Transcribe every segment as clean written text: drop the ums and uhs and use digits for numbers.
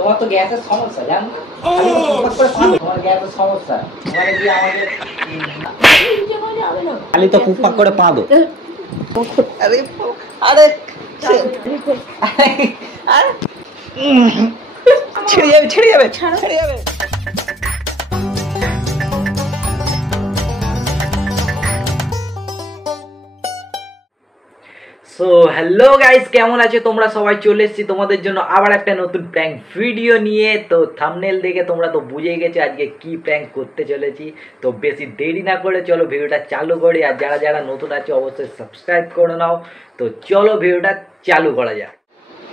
তোমার তো গ্যাসের সমস্যা জানো না, তোমার গ্যাসের সমস্যা। মানে কি আমাদের খালি তো ফুকফাক করে পাঁদো। আরে আরে আরে ছেড়ে যাবে ছেড়ে যাবে ছেড়ে যাবে। সো হ্যালো গাইস, কেমন আছো তোমরা সবাই? চলে এসেছি তোমাদের জন্য আবার একটা নতুন প্র্যাঙ্ক ভিডিও নিয়ে। তো থাম্বনেল দেখে তোমরা তো বুঝেই গেছো আজকে কি প্র্যাঙ্ক করতে চলেছি। তো বেশি দেরি না করে চলো ভিডিওটা চালু করি। আর যারা যারা নতুন আছে অবশ্যই সাবস্ক্রাইব করে নাও। তো চলো ভিডিওটা চালু করা যাক।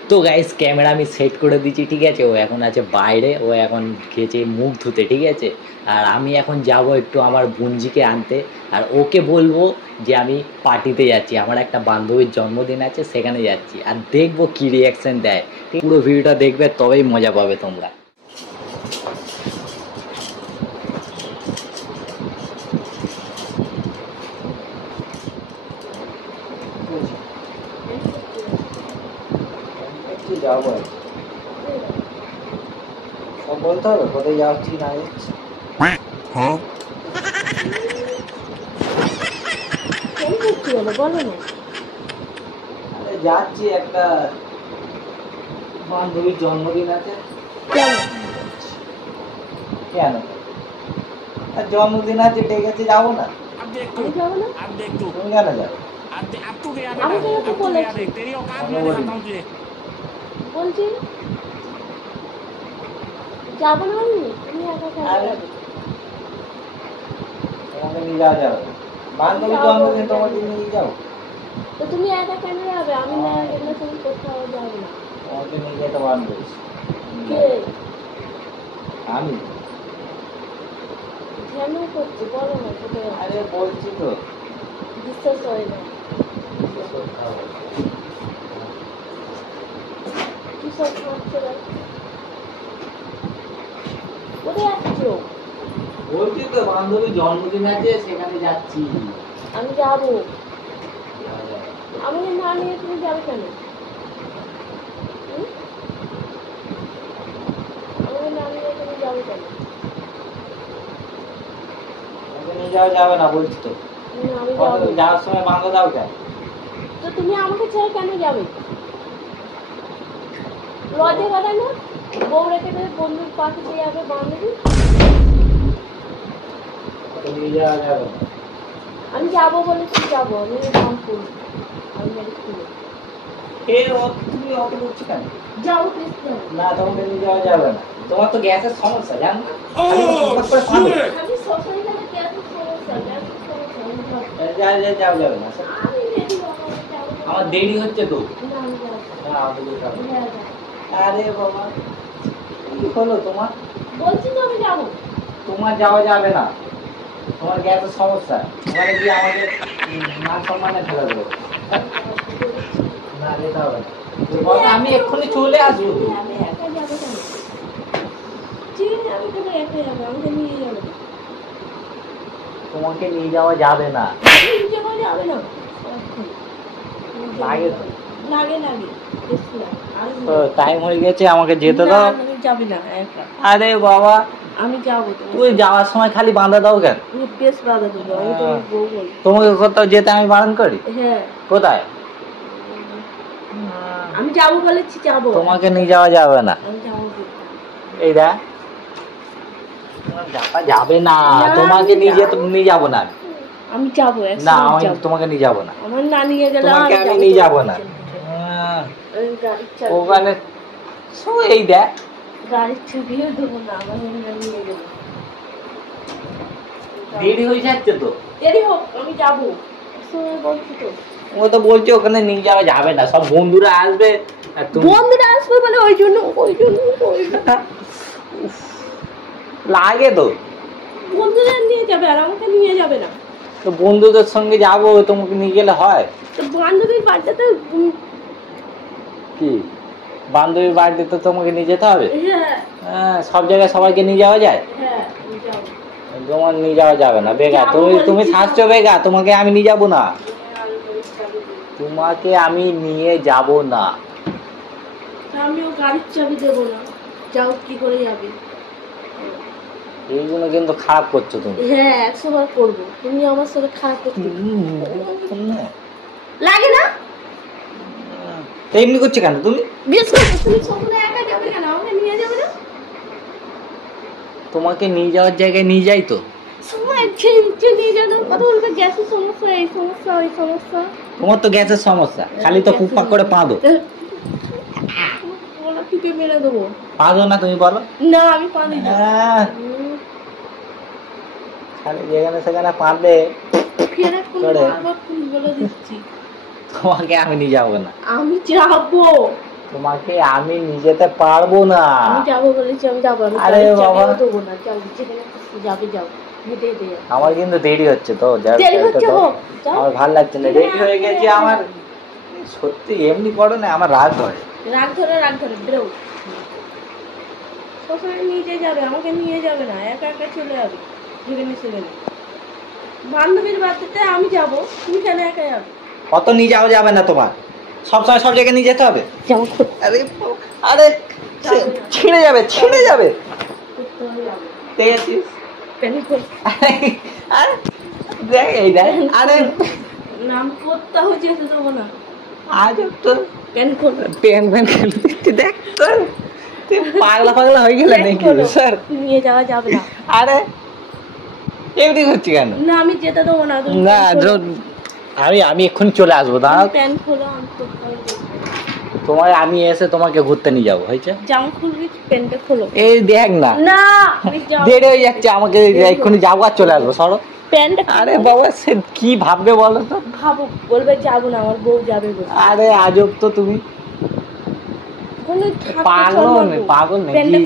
তো গাইস ক্যামেরা আমি সেট করে দিচ্ছি, ঠিক আছে? ও এখন আছে বাইরে, ও এখন গেছে মুখ ধুতে, ঠিক আছে? আর আমি এখন যাব একটু আমার বোনজিকে আনতে। আর ওকে বলবো যে আমি পার্টিতে যাচ্ছি, আমার একটা বান্ধবীর জন্মদিন আছে, সেখানে যাচ্ছি। আর দেখবো কি রিয়াকশন দেয়। পুরো ভিডিওটা দেখবে, তবেই মজা পাবে তোমরা। যাবো সব বলতে হবে, কোথায় যাচ্ছি না যাচ্ছি। যাচ্ছি, একটা বান্ধবীর জন্মদিন আছে। কেন? জন্মদিন আছে, ডেকেছে, যাবো না? তুমি কেন যাবে? বলছি যাবো না আমি। তুমি একা তোমাকে নিয়ে যাওয়া যাবে, বান্ধবীর জন্মদিন তোমাকে নিয়ে যাও। তো তুমি একা কেন যাবে? আমি না গেলে তুমি কোথাও যাবে না। তোমাকে নিয়ে যেতে পারবে? আমি কেন করছি বলো না? কোথায়? আরে বলছি তো, বিশ্বাস হয় না। কি সব করছো? কোথায় যাচ্ছ? বলছি তো বান্ধবীর জন্মদিন আছে, সেখানে যাচ্ছি। আমি যাবো। আমাকে না নিয়ে তুমি যাবে কেন? আমাকে না নিয়ে তুমি যাবে কেন? নিয়ে যাওয়া যাবে না বলছি তো। আমি যাবো। যাওয়ার সময় বাঁধা দাও কেন? তো তুমি আমাকে ছেড়ে কেন যাবে? লজ্জা করে না? বউ রেখে দেবে, বন্ধুর পাশে দিয়ে যাবে বান্ধবী। নিয়ে যাওয়া যাবে না। আমি যাবো বলেছি, যাবো। আমি কাম করবো, আমি স্কুলে। তুমি অত করছো কেন? যাবো প্লিজ। না, তোমাকে নিয়ে যাওয়া যাবে না। তোমার তো গ্যাসের সমস্যা জানো না, আমি সবসময় জানি গ্যাসের সমস্যা। যাও যাবে না। আমি রেডি হবো, আমার দেরি হচ্ছে তো। না আমি যাবো। আরে বাবা, কি হলো তোমার? বলছি তো আমি যাবো। তোমার যাওয়া যাবে না, তোমার গ্যাসের সমস্যা। মানে কি আমাদের মান সম্মানে ফেলা দেবো? না, যেতে হবে না। আমি এক্ষুনি চলে আসবো। আমি একা যাবো কেন? ঠিক আছে, আমি কেন একা যাবো? আমাকে নিয়ে যাবো। তোমাকে নিয়ে যাওয়া যাবে না। যাবে না। লাগে তো। লাগে টাইম হয়ে গেছে, আমাকে যেতে দাও। যাবে না একা। আরে বাবা, আমি যাবো। তুই যাওয়ার সময় খালি বাঁধা দাও কেন? বেশ বাধা দেবো। আমি তোমার বউ বলি। তোমাকে কোথাও যেতে আমি বারণ করি? হ্যাঁ। কোথায়? আমি যাবো বলেছি, যাবো। তোমাকে নিয়ে যাওয়া যাবে না। আমি যাবো। এই দেখ, যাবে না। তোমাকে নিয়ে যাবো না। আমি যাবো না, আমি তোমাকে নিয়ে যাবো না। আমার না নিয়ে গেলে তোমাকে আমি নিয়ে যাবো না। ওখানে এই দেখ, গাড়ির চাবিও দেবো না। আমার নিয়ে গেলে দেরি হয়ে যাচ্ছে তো। দেরি হোক, আমি যাবো। বলছি তো, ও তো বলছে ওখানে নিয়ে যাওয়া যাবে না, সব বন্ধুরা আসবে। বন্ধুরা আসবে বলে ওই জন্য লাগে তো। বন্ধুদের নিয়ে যাবে, আর আমাকে নিয়ে যাবে না। তো বন্ধুদের সঙ্গে যাবো, তোমাকে নিয়ে গেলে হয়? তো বান্ধবীর বাড়িতে কি বান্ধবীর বাড়িতে তো তোমাকে নিয়ে যেতে হবে। হ্যাঁ, সব জায়গায় সবাইকে নিয়ে যাওয়া যায়? হ্যাঁ, তোমার নিয়ে যাওয়া যাবে না বেগা। তুমি থাকছো বেগা, তোমাকে আমি নিয়ে যাবো না। তোমাকে আমি নিয়ে যাব না। আমিও গাড়ির চাবি দেবো না। যাও কি করে যাবে? এইগুলো কিন্তু খারাপ করছো তুমি। হ্যাঁ 100 বার করবো, তুমি আমার সাথে খারাপ করতে লাগে না? তো এমনি করছো কেন তুমি? বিশেষ করে তুমি সবসময় একা যাবে কেন? আমাকে নিয়ে যাবে না? তোমাকে নিয়ে যাওয়ার জায়গায় নিয়ে যাই তো। সময় ছেড়ে নিয়ে যাবে, কথা বলবে গ্যাসের সমস্যা, এই সমস্যা ওই সমস্যা। তোমার তো গ্যাসের সমস্যা, খালি তো কুক করে পাঁদো। বলা টিপে মেরে দেবো। পাঁদো না তুমি বলো? না আমি পারি না। খালি যেখানে সেখানে পাঁদে। ফেরে কোন বারবার কোন বলে দিচ্ছি। তোমাকে আমি নিয়ে যাবো না। আমি যাবো। তোমাকে আমি নিয়ে যেতে পারবো না। আমি যাবো বলেছি, আমি যাবো। আরে বাবা দেবো না, যাও যেখানে যাবে যাও। হেঁটে হেঁটে যাও। আমার কিন্তু দেরি হচ্ছে তো, দেরি হচ্ছে হোক। আমার ভালো লাগছে না, দেরি হয়ে গেছে আমার। সত্যি এমনি করো না, আমার রাগ ধরে। রাগ ধরে বেরো। সবসময় নিয়ে যাবে, আমাকে নিয়ে যাবে না, একা একা চলে যাবে যেখানে সেখানে। বান্ধবীর বাড়িতে আমি যাবো, তুমি কেন একা যাবে? অত নিয়ে যাওয়া যাবে না তোমার, সবসময় সব জায়গায় নিয়ে যেতে হবে। আরে আরে ছিঁড়ে যাবে দেখেছিস? আরে দেখ এই দেখ, আরে নাম করতে হচ্ছে দেবো না। আজ তো প্যান করো, পেন দেখ তো, তুই পাগলা হয়ে গেলে নাকি স্যার? নিয়ে যাওয়া যাবে না। আরে এমনি করছি কেন? না আমি যেতে দেবো না। না আমি এক্ষুনি চলে আসবো। দাঁড়াও, প্যান খোলো। তোমার আমি এসে তোমাকে ঘুরতে নিয়ে যাবো, হয়েছে? জামা খুলবি, প্যান্টটা খোলো। এই দেখ না, না আমি যাবো। দেরি হয়ে যাচ্ছে, আমাকে এক্ষুনি যাবো আর চলে আসবো, সরো। প্যান্টটা আরে বাবা সে কি ভাববে বলো তো? ভাবো, বলবে যাবো না, আমার বউ যাবে বলে। আরে আজব তো তুমি, পাগল নাকি?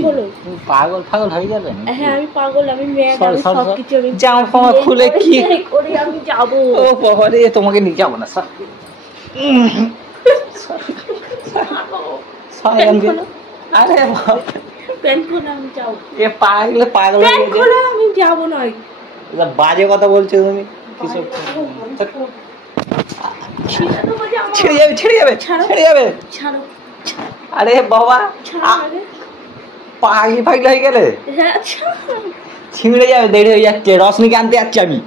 পাগল হয়ে গেলে? হ্যাঁ আমি পাগল, আমি মেয়ে, আমি সবকিছু আমি জামা ফামা খুলে কি করে আমি যাবো। ও বাবা রে, তোমাকে নিয়ে যাবো না স্যার। আরে প্যান্ট খোলো, আমি যাবো। এ পাগল প্যান্ট খোলো, আমি যাবো না। বাজে কথা বলছো তুমি। কিছু ছিঁড়ে যাবে। ছাড়ো। আরে বাবা পাগল হয়ে গেলে ছিঁড়ে যাবে, দেরি হয়ে যাচ্ছে, রশ্মিকে আনতে যাচ্ছি আমি।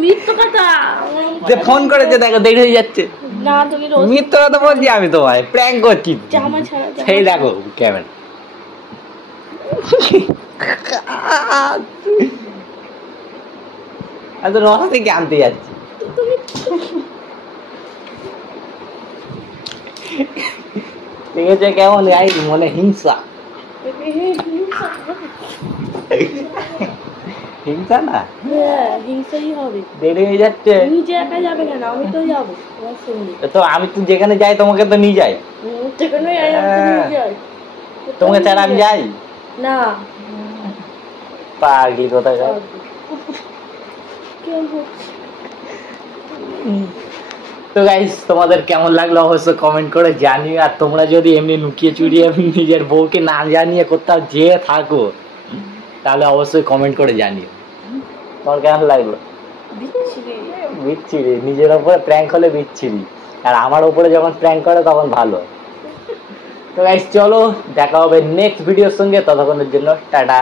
মিথ্যা কথা ফোন করেছে, দেখো দেরি হয়ে যাচ্ছে। না তুমি মিথ্যা কথা বলছি আমি, তোমায় প্র্যাঙ্ক করছি। জামা ছাড়া, সেই দেখো ক্যামেরা। আচ্ছা রশ্মিকে আনতে যাচ্ছি। ঠিক আছে, কেমন গাই মনে হিংসা? হিংসা না, হিংসাই হবে। দেরি হয়ে যাচ্ছে। নিজে একা যাবে কেন? আমি তো যাবো তোমার সঙ্গে। তো আমি তো যেখানে যাই তোমাকে তো নিয়ে যাই। যেখানে যাই তোমাকে ছাড়া আমি যাই না। পাগলি কোথায়। তো গাইস তোমাদের কেমন লাগলো অবশ্যই কমেন্ট করে জানিও। আর তোমরা যদি এমনি লুকিয়ে চুরিয়ে নিজের বউকে না জানিয়ে কোথাও যেয়ে থাকো তাহলে অবশ্যই কমেন্ট করে জানিও তোমার কেমন লাগলো। বিচ্ছিরি, নিজের ওপরে প্র্যাঙ্ক হলে বিচ্ছিরি, আর আমার ওপরে যখন প্র্যাঙ্ক করে তখন ভালো। তো গাইস চলো দেখা হবে নেক্সট ভিডিওর সঙ্গে, ততক্ষণের জন্য টাটা।